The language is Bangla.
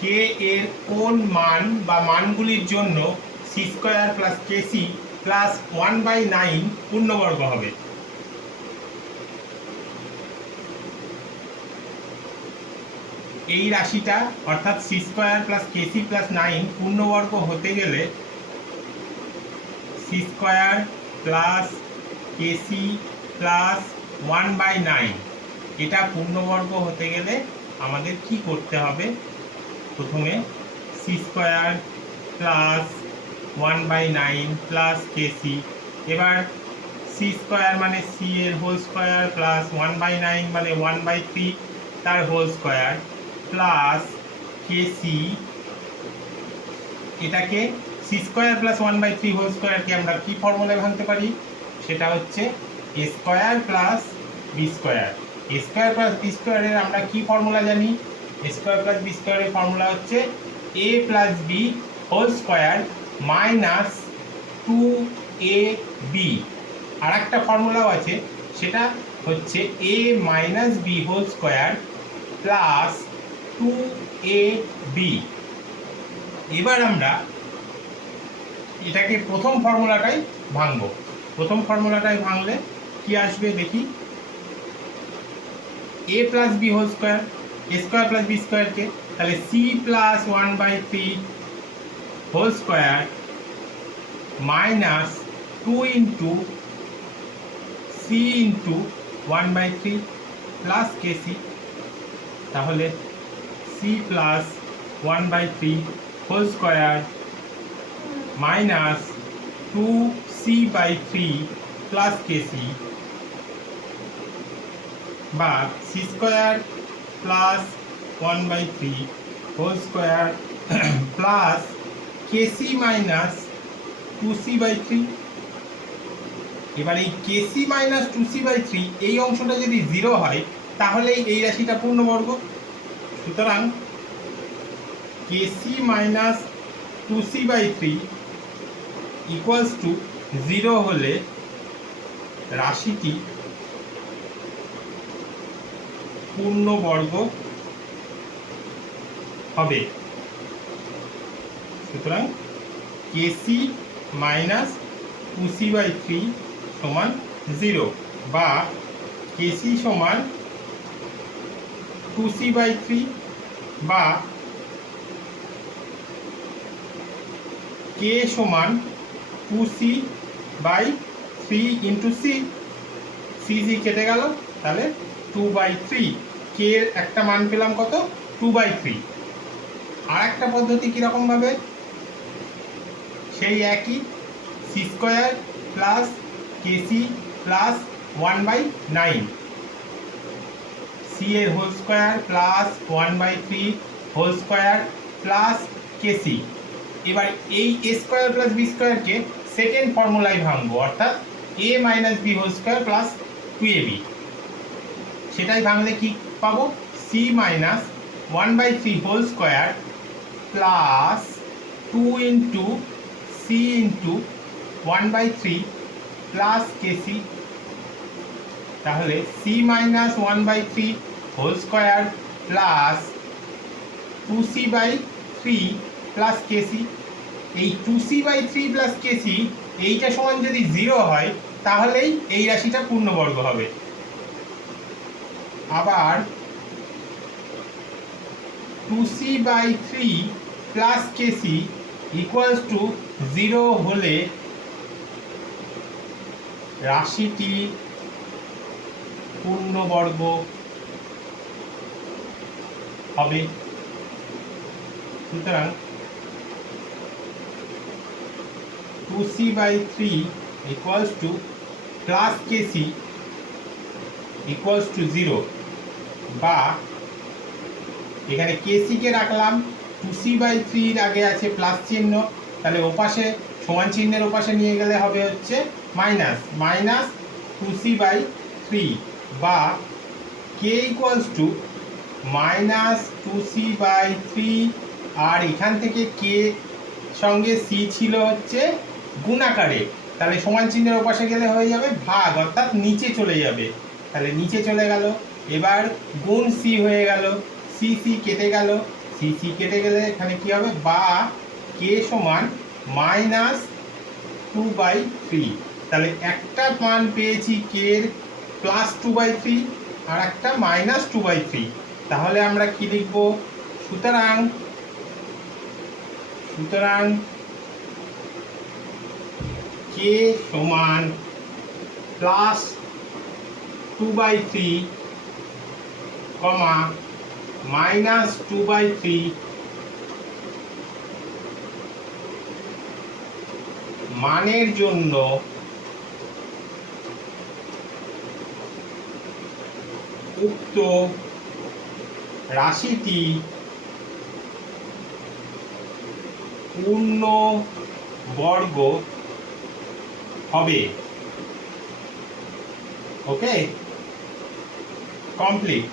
কে এর কোন মান বা মানগুলির জন্য C square plus KC plus 1/9 পূর্ণবর্গ হবে। এই রাশিটা অর্থাৎ C square plus KC plus 9 পূর্ণবর্গ হতে গেলে C square plus KC plus 1/9 এটা পূর্ণবর্গ হতে গেলে আমাদের কি করতে হবে? প্রথমে C square plus 1/9 plus KC, এবার সি স্কোয়ার মানে সি এর হোল স্কোয়ার প্লাস 1/9 মানে 1/3 তার হোল স্কোয়ার প্লাস কেসি, এটাকে সি স্কোয়ার প্লাস 1/3 হোল স্কোয়ারকে আমরা কি ফর্মুলায় ভাঙতে পারি? সেটা হচ্ছে A square plus B square. A square plus B স্কোয়ারের আমরা কি ফর্মুলা জানি? এ স্কোয়ার প্লাস বি স্কোয়ারের ফর্মুলা হচ্ছে A plus B whole square minus 2ab। আর একটা ফর্মুলাও আছে, সেটা হচ্ছে A minus B whole square plus 2ab। এবার আমরা এটাকে প্রথম ফর্মুলাটাই ভাঙব। প্রথম ফর্মুলাটাই ভাঙলে কি আসবে দেখি। A plus B whole square, A square plus B স্কোয়ারকে তাহলে C plus 1/3 whole square minus 2 into C into 1/3 plus KC, তাহলে C plus 1/3 whole square minus 2c/3 plus KC, বা C square plus 1/3 whole square plus KC minus 2c/3। এবার এই কেসি মাইনাস 2c/3 এই অংশটা যদি 0 হয় তাহলেই এই রাশিটা পূর্ণবর্গ। সুতরাং কেসি মাইনাস 2c/3 ইকুয়ালস টু 0 হলে রাশিটি পূর্ণবর্গ হবে। সুতরাং কেসি মাইনাস 2c/3 সমান 0, বা কেসি সমান 2c/3, বা কে সমান 2c/3 ইন্টু সি। সি কেটে গেল, তাহলে 2/3। কে এর একটা মান পেলাম কত? 2/3। আর একটা পদ্ধতি কীরকম ভাবে? সেই একই, C square plus KC plus 1/9, C এর whole square plus 1/3 whole square plus KC. এবার এই এ স্কোয়ার প্লাস বি স্কোয়ারকে সেকেন্ড ফর্মুলায় ভাঙবো, অর্থাৎ A minus B whole square plus 2ab। সেটাই ভাঙলে কি পাবো? C minus 1/3 whole square plus 2 into C into 1/3 plus KC, তাহলে C minus 1/3 whole square plus 2c/3 plus KC. এই 2c/3 প্লাস কেসি এইটা সমান যদি 0 হয় তাহলেই এই রাশিটা পূর্ণবর্গ হবে। আবার 2c/3 plus KC equals to 0 হলে রাশিটি পূর্ণবর্গ হবে। সুতরাং 2c/3 equals to plus KC equals to 0, বা এখানে কেসিকে রাখলাম 2c/3 আগে আছে প্লাস চিহ্ন, তাহলে ওপাশে সমান চিহ্নের ওপাশে নিয়ে গেলে হবে হচ্ছে মাইনাস 2c/3, বা কে ইকুয়ালস টু মাইনাস 2c/3, আর এখান থেকে কে সঙ্গে সি ছিল হচ্ছে গুণাকারে, তাহলে সমান চিহ্নের ওপাশে গেলে হয়ে যাবে ভাগ, অর্থাৎ নিচে চলে যাবে, তাহলে নিচে চলে গেল। এবার গুণ সি হয়ে গেল, সি কেটে গেল, সি সি কেটে গেলে এখানে কি হবে, বা কে সমান -2/3। তাহলে একটা মান পেয়েছি কে এর +2/3 আর একটা -2/3। তাহলে আমরা কি লিখব, সুতরাং কে সমান +2/3, -2/3 মানের জন্য উক্ত রাশিটি পূর্ণবর্গ হবে। ওকে, কমপ্লিট।